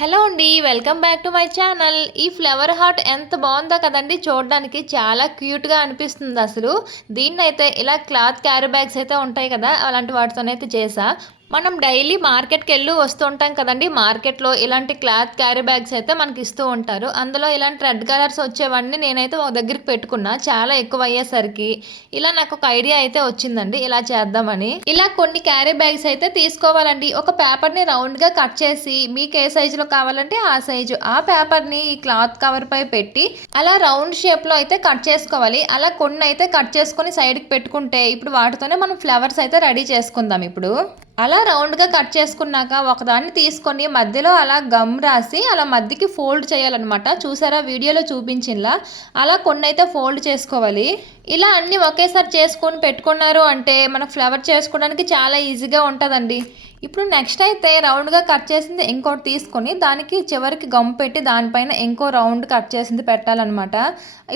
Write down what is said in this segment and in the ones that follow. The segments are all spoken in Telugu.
హలో అండి, welcome back to my channel. ఈ ఫ్లవర్ హార్ట్ ఎంత బాగుందో కదండి. చూడడానికి చాలా క్యూట్గా అనిపిస్తుంది. అసలు దీన్నైతే ఇలా క్లాత్ క్యారీ బ్యాగ్స్ అయితే ఉంటాయి కదా, అలాంటి వాటితోనైతే చేసా. మనం డైలీ మార్కెట్కి వెళ్ళి వస్తూ ఉంటాం కదండి. మార్కెట్లో ఇలాంటి క్లాత్ క్యారీ బ్యాగ్స్ అయితే మనకి ఇస్తూ ఉంటారు. అందులో ఇలాంటి రెడ్ కలర్స్ వచ్చేవన్నీ నేనైతే ఒక దగ్గరికి పెట్టుకున్నా. చాలా ఎక్కువ అయ్యేసరికి ఇలా నాకు ఒక ఐడియా అయితే వచ్చిందండి, ఇలా చేద్దామని. ఇలా కొన్ని క్యారీ బ్యాగ్స్ అయితే తీసుకోవాలండి. ఒక పేపర్ని రౌండ్గా కట్ చేసి మీకు ఏ సైజులో కావాలంటే ఆ సైజు ఆ పేపర్ని ఈ క్లాత్ కవర్ పై పెట్టి అలా రౌండ్ షేప్లో అయితే కట్ చేసుకోవాలి. అలా కొన్ని అయితే కట్ చేసుకొని సైడ్కి పెట్టుకుంటే ఇప్పుడు వాటితోనే మనం ఫ్లవర్స్ అయితే రెడీ చేసుకుందాం. ఇప్పుడు అలా రౌండ్గా కట్ చేసుకున్నాక ఒకదాన్ని తీసుకొని మధ్యలో అలా గమ్ రాసి అలా మధ్యకి ఫోల్డ్ చేయాలన్నమాట. చూసారా వీడియోలో చూపించినలా అలా కొన్ని అయితే ఫోల్డ్ చేసుకోవాలి. ఇలా అన్నీ ఒకేసారి చేసుకొని పెట్టుకున్నారు అంటే మన ఫ్లవర్ చేసుకోవడానికి చాలా ఈజీగా ఉంటుందండి. ఇప్పుడు నెక్స్ట్ అయితే రౌండ్గా కట్ చేసింది ఇంకోటి తీసుకొని దానికి చివరికి గమ్ పెట్టి దానిపైన ఇంకో రౌండ్ కట్ చేసింది పెట్టాలన్నమాట.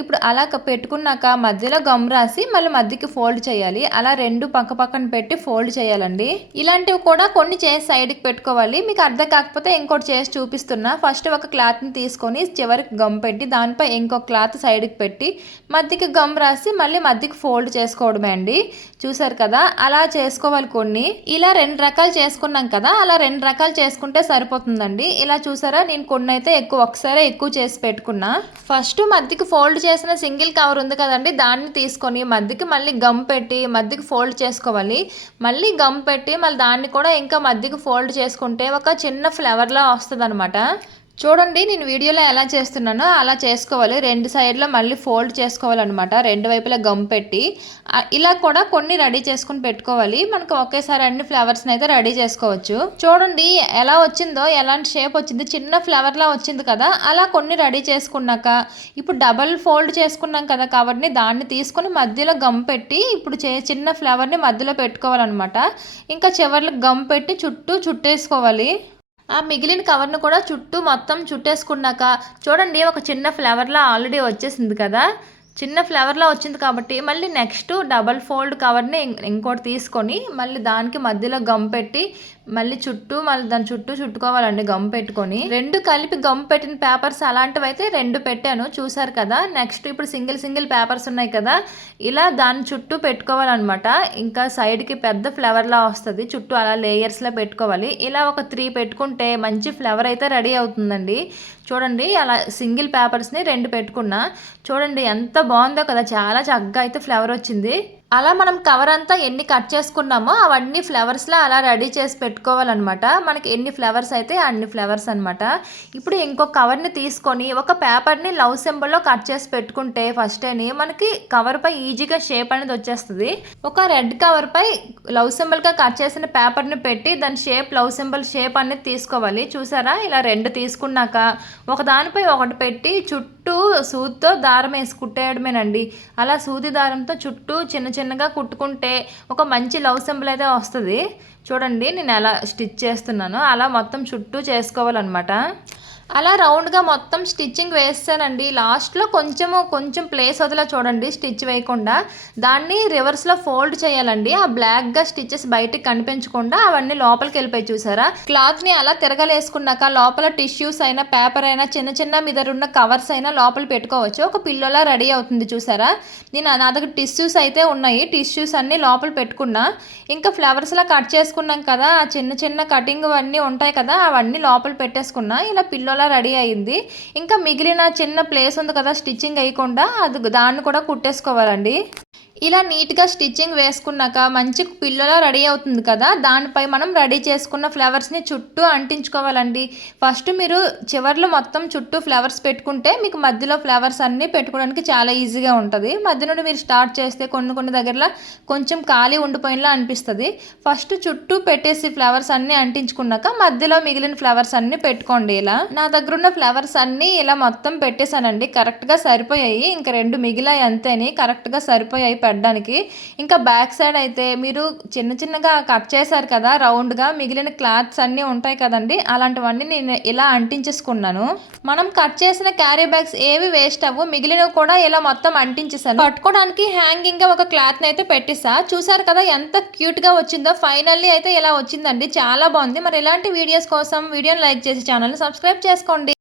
ఇప్పుడు అలా పెట్టుకున్నాక మధ్యలో గమ్ రాసి మళ్ళీ మధ్యకి ఫోల్డ్ చేయాలి. అలా రెండు పక్క పక్కన పెట్టి ఫోల్డ్ చేయాలండి. ఇలాంటివి కూడా కొన్ని చేసి సైడ్కి పెట్టుకోవాలి. మీకు అర్థం కాకపోతే ఇంకోటి చేసి చూపిస్తున్నా. ఫస్ట్ ఒక క్లాత్ని తీసుకొని చివరికి గమ్ పెట్టి దానిపై ఇంకొక క్లాత్ సైడ్కి పెట్టి మధ్యకి గమ్ రాసి మళ్ళీ మధ్యకి ఫోల్డ్ చేసుకోవడమే అండి. చూసారు కదా, అలా చేసుకోవాలి కొన్ని. ఇలా రెండు రకాలు చేసుకున్నాం కదా, అలా రెండు రకాలు చేసుకుంటే సరిపోతుందండి. ఇలా చూసారా, నేను కొన్ని అయితే ఒకసారి ఎక్కువ చేసి పెట్టుకున్నా. ఫస్ట్ మధ్యకి ఫోల్డ్ చేసిన సింగిల్ కవర్ ఉంది కదండి, దాన్ని తీసుకొని మధ్యకి మళ్ళీ గమ్ పెట్టి మధ్యకి ఫోల్డ్ చేసుకోవాలి. మళ్ళీ గమ్ పెట్టి మళ్ళీ దాన్ని కూడా ఇంకా మధ్యకి ఫోల్డ్ చేసుకుంటే ఒక చిన్న ఫ్లవర్లా వస్తుంది అనమాట. చూడండి, నేను వీడియోలో ఎలా చేస్తున్నానో అలా చేసుకోవాలి. రెండు సైడ్లో మళ్ళీ ఫోల్డ్ చేసుకోవాలన్నమాట, రెండు వైపులా గమ్ పెట్టి. ఇలా కూడా కొన్ని రెడీ చేసుకుని పెట్టుకోవాలి. మనకు ఒకేసారి అన్ని ఫ్లవర్స్ని అయితే రెడీ చేసుకోవచ్చు. చూడండి ఎలా వచ్చిందో, ఎలాంటి షేప్ వచ్చింది, చిన్న ఫ్లవర్లా వచ్చింది కదా. అలా కొన్ని రెడీ చేసుకున్నాక ఇప్పుడు డబల్ ఫోల్డ్ చేసుకున్నాం కదా కవర్ని, దాన్ని తీసుకొని మధ్యలో గమ్ పెట్టి ఇప్పుడు చిన్న ఫ్లవర్ని మధ్యలో పెట్టుకోవాలన్నమాట. ఇంకా చివర్లకు గమ్ పెట్టి చుట్టూ చుట్టేసుకోవాలి. ఆ మిగిలిన కవర్ను కూడా చుట్టూ మొత్తం చుట్టేసుకున్నాక చూడండి, ఒక చిన్న ఫ్లవర్లా ఆల్రెడీ వచ్చేసింది కదా. చిన్న ఫ్లవర్లా వచ్చింది కాబట్టి మళ్ళీ నెక్స్ట్ డబల్ ఫోల్డ్ కవర్ని ఇంకోటి తీసుకొని మళ్ళీ దానికి మధ్యలో గమ్ పెట్టి మళ్ళీ దాని చుట్టూ చుట్టుకోవాలండి గమ్ పెట్టుకొని. రెండు కలిపి గమ్ పెట్టిన పేపర్స్ అలాంటివి అయితే రెండు పెట్టాను, చూసారు కదా. నెక్స్ట్ ఇప్పుడు సింగిల్ పేపర్స్ ఉన్నాయి కదా, ఇలా దాని చుట్టూ పెట్టుకోవాలన్నమాట. ఇంకా సైడ్కి పెద్ద ఫ్లవర్లా వస్తుంది, చుట్టూ అలా లేయర్స్లో పెట్టుకోవాలి. ఇలా ఒక 3 పెట్టుకుంటే మంచి ఫ్లవర్ అయితే రెడీ అవుతుందండి. చూడండి, అలా సింగిల్ పేపర్స్ని 2 పెట్టుకున్నా. చూడండి ఎంత బాగుందో కదా, చాలా చక్కగా అయితే ఫ్లవర్ వచ్చింది. అలా మనం కవర్ అంతా ఎన్ని కట్ చేసుకున్నామో అవన్నీ ఫ్లవర్స్లో అలా రెడీ చేసి పెట్టుకోవాలన్నమాట. మనకి ఎన్ని ఫ్లవర్స్ అయితే అన్ని ఫ్లవర్స్ అనమాట. ఇప్పుడు ఇంకో కవర్ని తీసుకొని ఒక పేపర్ని లవ్ సింబల్లో కట్ చేసి పెట్టుకుంటే ఫస్టేని మనకి కవర్ పై ఈజీగా షేప్ అనేది వచ్చేస్తుంది. ఒక రెడ్ కవర్ పై లవ్ సింబల్గా కట్ చేసిన పేపర్ని పెట్టి దాని షేప్ లవ్ సింబల్ షేప్ అనేది తీసుకోవాలి. చూసారా, ఇలా 2 తీసుకున్నాక ఒక దానిపై ఒకటి పెట్టి చుట్టూ సూదితో దారం వేసి కుట్టేయడమేనండి. అలా సూది దారంతో చుట్టూ చిన్నగా కుట్టుకుంటే ఒక మంచి లవ్ సింబల్ అయితే వస్తుంది. చూడండి నేను ఎలా స్టిచ్ చేస్తున్నానో అలా మొత్తం చుట్టూ చేసుకోవాలన్నమాట. అలా రౌండ్గా మొత్తం స్టిచ్చింగ్ వేస్తానండి. లాస్ట్లో కొంచెం ప్లేస్ వదిలా చూడండి, స్టిచ్ వేయకుండా దాన్ని రివర్స్లో ఫోల్డ్ చేయాలండి. ఆ బ్లాక్గా స్టిచెస్ బయటికి కనిపించకుండా అవన్నీ లోపలికి వెళ్ళిపోయి. చూసారా, క్లాత్ని అలా తిరగలేసుకున్నాక లోపల టిష్యూస్ అయినా పేపర్ అయినా చిన్న మీ దగ్గర ఉన్న కవర్స్ అయినా లోపల పెట్టుకోవచ్చు. ఒక పిల్లోలా రెడీ అవుతుంది. చూసారా, నా దగ్గర టిష్యూస్ అయితే ఉన్నాయి, టిష్యూస్ అన్నీ లోపల పెట్టుకున్నా. ఇంకా ఫ్లవర్స్లా కట్ చేసుకున్నాం కదా, ఆ చిన్న కటింగ్ అన్నీ ఉంటాయి కదా, అవన్నీ లోపల పెట్టేసుకున్నా. ఇలా పిల్లోలా రెడీ అయింది. ఇంకా మిగిలిన చిన్న ప్లేస్ ఉంది కదా స్టిచ్చింగ్ వేయకుండా, దాన్ని కూడా కుట్టేసుకోవాలండి. ఇలా నీట్గా స్టిచ్చింగ్ వేసుకున్నాక మంచి పిల్లోలా రెడీ అవుతుంది కదా, దానిపై మనం రెడీ చేసుకున్న ఫ్లవర్స్ని చుట్టూ అంటించుకోవాలండి. ఫస్ట్ మీరు చివర్లో మొత్తం చుట్టూ ఫ్లవర్స్ పెట్టుకుంటే మీకు మధ్యలో ఫ్లవర్స్ అన్నీ పెట్టుకోవడానికి చాలా ఈజీగా ఉంటుంది. మధ్య నుండి మీరు స్టార్ట్ చేస్తే కొన్ని దగ్గరలో కొంచెం ఖాళీ ఉండిపోయినలా అనిపిస్తుంది. ఫస్ట్ చుట్టూ పెట్టేసి ఫ్లవర్స్ అన్నీ అంటించుకున్నాక మధ్యలో మిగిలిన ఫ్లవర్స్ అన్నీ పెట్టుకోండి. ఇలా నా దగ్గర ఉన్న ఫ్లవర్స్ అన్నీ ఇలా మొత్తం పెట్టేశానండి, కరెక్ట్గా సరిపోయాయి. ఇంకా 2 మిగిలాయి అంతేని, కరెక్ట్గా సరిపోయాయి పెట్టడానికి. ఇంకా బ్యాక్ సైడ్ అయితే మీరు చిన్నగా కట్ చేశారు కదా రౌండ్గా, మిగిలిన క్లాత్స్ అన్నీ ఉంటాయి కదండి, అలాంటివన్నీ నేను ఇలా అంటించేసుకున్నాను. మనం కట్ చేసిన క్యారీ బ్యాగ్స్ ఏవి వేస్ట్ అవ్వు, మిగిలినవి కూడా ఇలా మొత్తం అంటించేసాను. పట్టుకోవడానికి హ్యాంగింగ్గా ఒక క్లాత్ని అయితే పెట్టిస్తా. చూసారు కదా ఎంత క్యూట్గా వచ్చిందో. ఫైనల్లీ అయితే ఇలా వచ్చిందండి, చాలా బాగుంది. మరి ఇలాంటి వీడియోస్ కోసం వీడియోని లైక్ చేసి ఛానల్ని సబ్స్క్రైబ్ చేసుకోండి.